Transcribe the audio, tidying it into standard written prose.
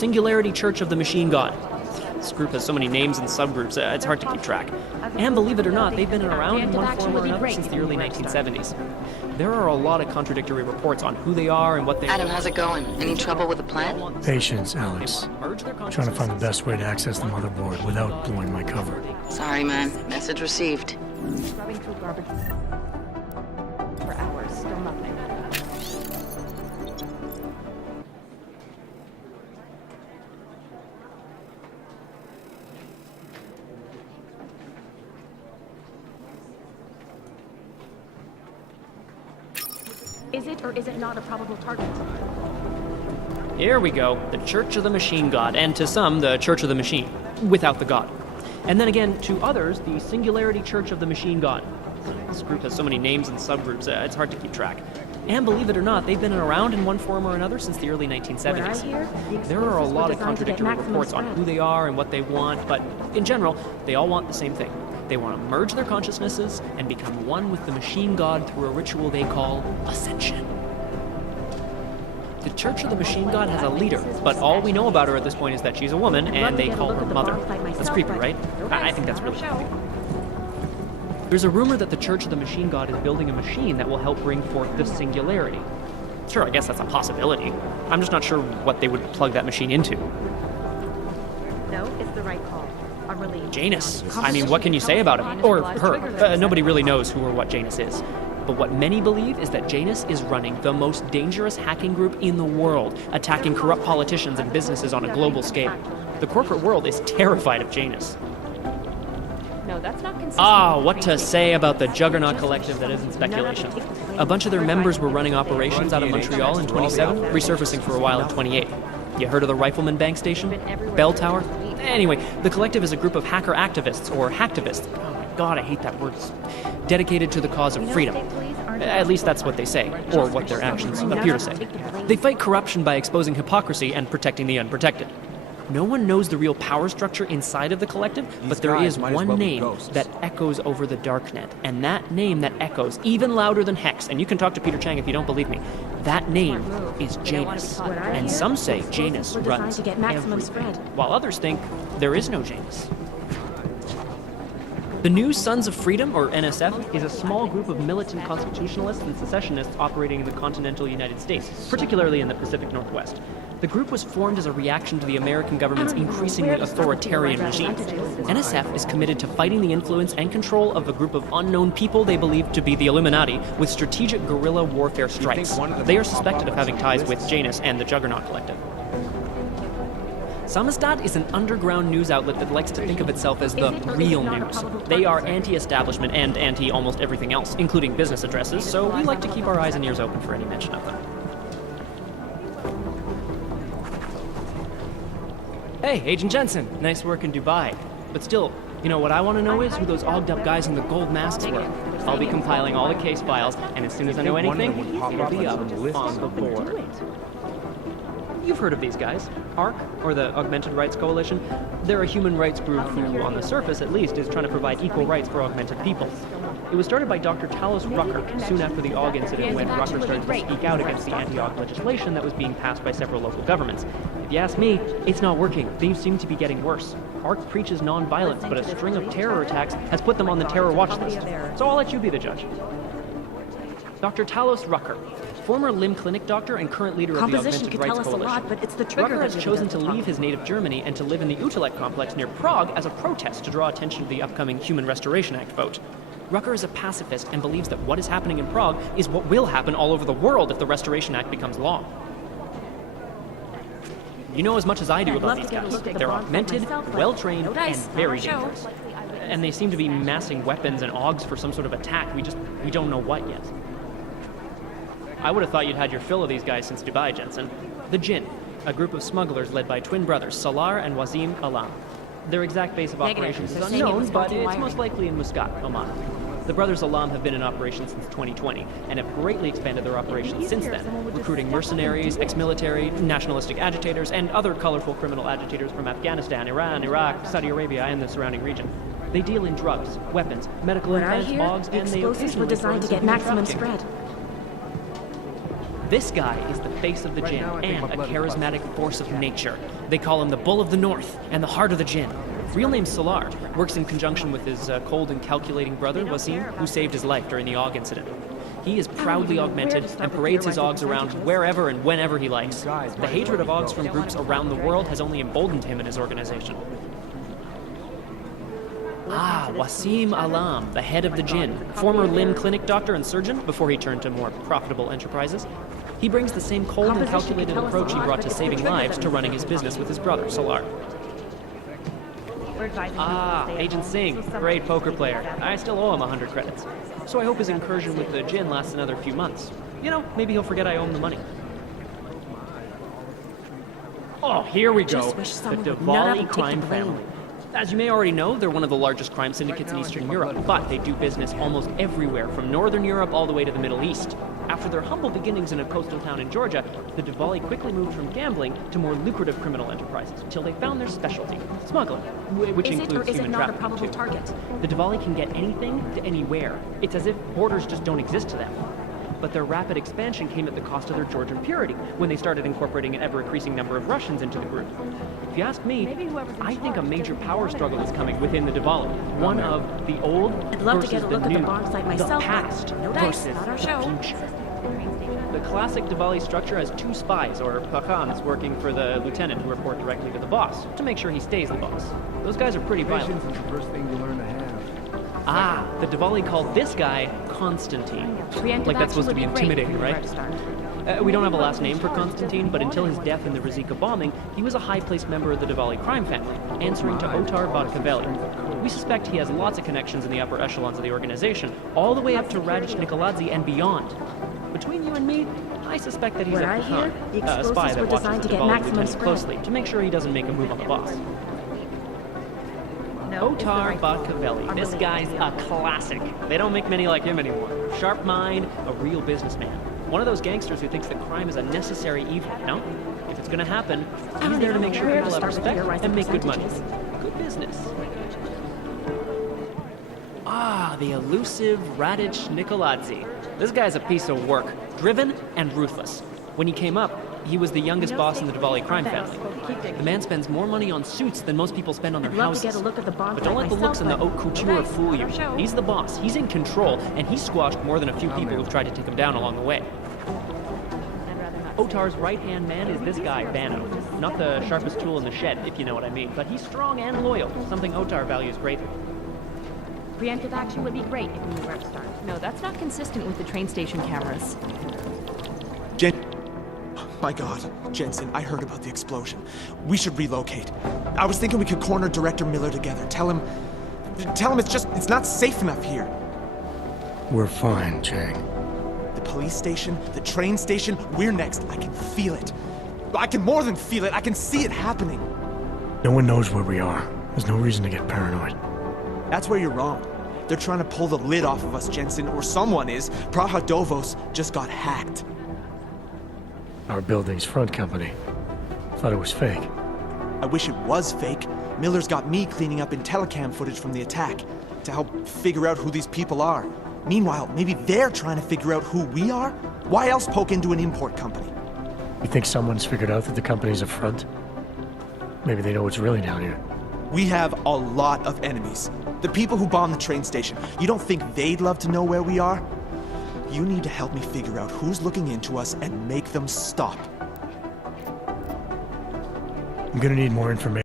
Singularity Church of the Machine God. This group has so many names and subgroups, it's hard to keep track. And believe it or not, they've been around in one form or another since the early 1970s. There are a lot of contradictory reports on who they are and what they... Adam, how's it going? Any trouble with the plan? Patience, Alex. Trying to find the best way to access the motherboard without blowing my cover. Sorry, man. Message received. Scrubbing through garbage for hours, still nothing. Is it or is it not a probable target? Here we go, the Church of the Machine God, and to some, the Church of the Machine, without the God. And then again, to others, the Singularity Church of the Machine God. This group has so many names and subgroups, it's hard to keep track. And believe it or not, they've been around in one form or another since the early 1970s. There are a lot of contradictory reports on who they are and what they want, but in general, they all want the same thing. They want to merge their consciousnesses and become one with the Machine God through a ritual they call Ascension. The Church of the Machine God has a leader, but all we know about her at this point is that she's a woman, and they call her Mother. That's creepy, right? I think that's really creepy. There's a rumor that the Church of the Machine God is building a machine that will help bring forth the Singularity. Sure, I guess that's a possibility. I'm just not sure what they would plug that machine into. No, it's the right call. I'm relieved. Janus. I mean, what can you say about him? Or her. Nobody really knows who or what Janus is. But what many believe is that Janus is running the most dangerous hacking group in the world, attacking corrupt politicians and businesses on a global scale. The corporate world is terrified of Janus. No, that's not consistent. What to say about the Juggernaut Collective that isn't speculation. A bunch of their members were running operations out of Montreal in 27, resurfacing for a while in 28. You heard of the Rifleman Bank Station? Bell Tower? Anyway, the Collective is a group of hacker activists, or hacktivists. Oh my god, I hate that word. Dedicated to the cause of freedom. At least that's what they say, or what their actions appear to say. They fight corruption by exposing hypocrisy and protecting the unprotected. No one knows the real power structure inside of the Collective, but there is one name that echoes over the darknet. And that name that echoes even louder than Hex, and you can talk to Peter Chang if you don't believe me, that name is Janus. And some say Janus runs everything, while others think there is no Janus. The New Sons of Freedom, or NSF, is a small group of militant constitutionalists and secessionists operating in the continental United States, particularly in the Pacific Northwest. The group was formed as a reaction to the American government's increasingly authoritarian regime. NSF is committed to fighting the influence and control of a group of unknown people they believe to be the Illuminati with strategic guerrilla warfare strikes. They are suspected of having ties with Janus and the Juggernaut Collective. Samizdat is an underground news outlet that likes to think of itself as the real news. They are anti-establishment and anti-almost everything else, including business addresses, so we like to keep our eyes and ears open for any mention of them. Hey, Agent Jensen, nice work in Dubai. But still, you know what I want to know is who those ogged-up guys in the gold masks were. I'll be compiling all the case files, and as soon as I know anything, it'll be up on the board. You've heard of these guys. ARC, or the Augmented Rights Coalition. They're a human rights group who, on the surface at least, is trying to provide equal rights for augmented people. It was started by Dr. Talos Rucker soon after the AUG incident, when Rucker started to speak out against the anti-AUG legislation that was being passed by several local governments. If you ask me, it's not working. Things seem to be getting worse. ARC preaches non-violence, but a string of terror attacks has put them on the terror watch list. So I'll let you be the judge. Dr. Talos Rucker, former limb clinic doctor and current leader of the Augmented Rights Coalition. Rucker has chosen to leave his native Germany and to live in the Utrecht complex near Prague as a protest to draw attention to the upcoming Human Restoration Act vote. Rucker is a pacifist and believes that what is happening in Prague is what will happen all over the world if the Restoration Act becomes law. You know as much as I do about these guys. They're augmented, well-trained, and very dangerous. And they seem to be massing weapons and AUGs for some sort of attack. We don't know what yet. I would have thought you'd had your fill of these guys since Dubai, Jensen. The Jinn, a group of smugglers led by twin brothers Salar and Wazim Alam. Their exact base of operations is unknown, but it's most likely in Muscat, Oman. The brothers Alam have been in operation since 2020 and have greatly expanded their operations since then, recruiting mercenaries, ex-military, nationalistic agitators, and other colorful criminal agitators from Afghanistan, Iran, Iraq, Saudi Arabia, and the surrounding region. They deal in drugs, weapons, medical implants, AUGs, and they occasionally were designed to get maximum spread. This guy is the face of the Jinn and a charismatic force of nature. They call him the Bull of the North and the Heart of the Jinn. Real name Solar, works in conjunction with his cold and calculating brother, Wasim, who saved his life during the AUG incident. He is proudly augmented and parades his AUGs around wherever and whenever he likes. The hatred of AUGs from groups around the world has only emboldened him and his organization. Ah, Wasim Alam, the head of the Jinn, former limb clinic doctor and surgeon before he turned to more profitable enterprises. He brings the same cold and calculated approach he brought to saving lives to running his business with his brother, Solar. Ah, Agent Singh, great poker player. I still owe him 100 credits. So I hope his incursion with the Jinn lasts another few months. You know, maybe he'll forget I owe him the money. Oh, here we go. The Diwali crime family. As you may already know, they're one of the largest crime syndicates in Eastern Europe, but they do business almost everywhere, from Northern Europe all the way to the Middle East. After their humble beginnings in a coastal town in Georgia, the Diwali quickly moved from gambling to more lucrative criminal enterprises, until they found their specialty, smuggling, which includes human trafficking too. The Diwali can get anything to anywhere. It's as if borders just don't exist to them. But their rapid expansion came at the cost of their Georgian purity when they started incorporating an ever-increasing number of Russians into the group. If you ask me, I think a major power struggle is coming within the Diwali. One of the old versus the new, the past versus the future. The classic Diwali structure has two spies, or pakhans, working for the lieutenant who report directly to the boss, to make sure he stays the boss. Those guys are pretty violent. Patience is the first thing you learn to have. Ah, the Diwali called this guy Constantine. Like that's supposed to be intimidating, right? We don't have a last name for Constantine, but until his death in the Rizika bombing, he was a high-placed member of the Diwali crime family, answering to Otar Vodkavelli. We suspect he has lots of connections in the upper echelons of the organization, all the way up to Radic Nikoladze and beyond. Between you and me, I suspect that he's a Pakhan, a spy that watches the Diwali lieutenant closely to make sure he doesn't make a move on the boss. Otar Vodkavelli. This guy's a classic. They don't make many like him anymore. Sharp mind, a real businessman. One of those gangsters who thinks that crime is a necessary evil, you know? If it's gonna happen, he's there to make sure people have respect and make good money. Good business. Ah, the elusive Radic Nikoladze. This guy's a piece of work, driven and ruthless. When he came up, he was the youngest boss in the Diwali crime family. The man spends more money on suits than most people spend on their houses. But don't let the looks and the haute couture fool you. He's the boss, he's in control, and he's squashed more than a few people who've tried to take him down along the way. Otar's right-hand man is this guy, Bano. Not the sharpest tool in the shed, if you know what I mean, but he's strong and loyal, something Otar values greatly. Preemptive action would be great if we knew where to start. No, that's not consistent with the train station cameras. My God, Jensen, I heard about the explosion. We should relocate. I was thinking we could corner Director Miller together. Tell him it's not safe enough here. We're fine, Chang. The police station, the train station, we're next. I can feel it. I can more than feel it. I can see it happening. No one knows where we are. There's no reason to get paranoid. That's where you're wrong. They're trying to pull the lid off of us, Jensen, or someone is. Praha Dovos just got hacked. Our building's front company. Thought it was fake. I wish it was fake. Miller's got me cleaning up IntelliCam footage from the attack to help figure out who these people are. Meanwhile, maybe they're trying to figure out who we are? Why else poke into an import company? You think someone's figured out that the company's a front? Maybe they know what's really down here. We have a lot of enemies. The people who bombed the train station. You don't think they'd love to know where we are? You need to help me figure out who's looking into us and make them stop. I'm gonna need more information.